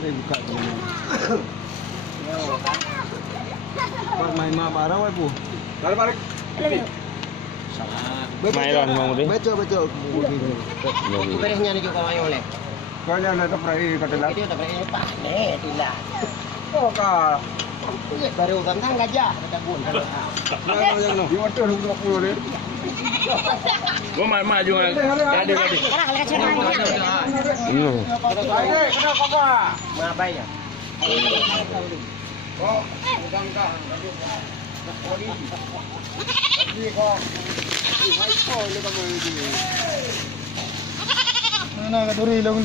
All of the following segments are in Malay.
Ini buka dulu. Buat main marah apa? Balik. Mayroon mo rin. Betul. Beresnya ni juga mayo le. Kau yang ada prai katalah. Itu tak beres pak. Tidak. Oh ka. Baru tentang gajah ada bun. Yang no. Di waktu 20 ni. Gua maju tadi. Kenapa Pak? Apa ya? Oh, udangkah. Ini kok. Mai ko le kamu ini. Mana ka duri long.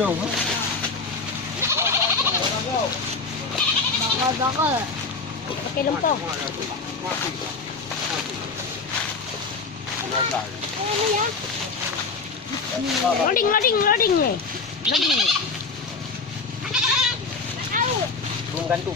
Bakal. Pakai lempong. Ini ya. Loading ni. Loading ni. Mung gantung.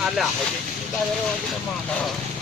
Alah, kita baru kita makan.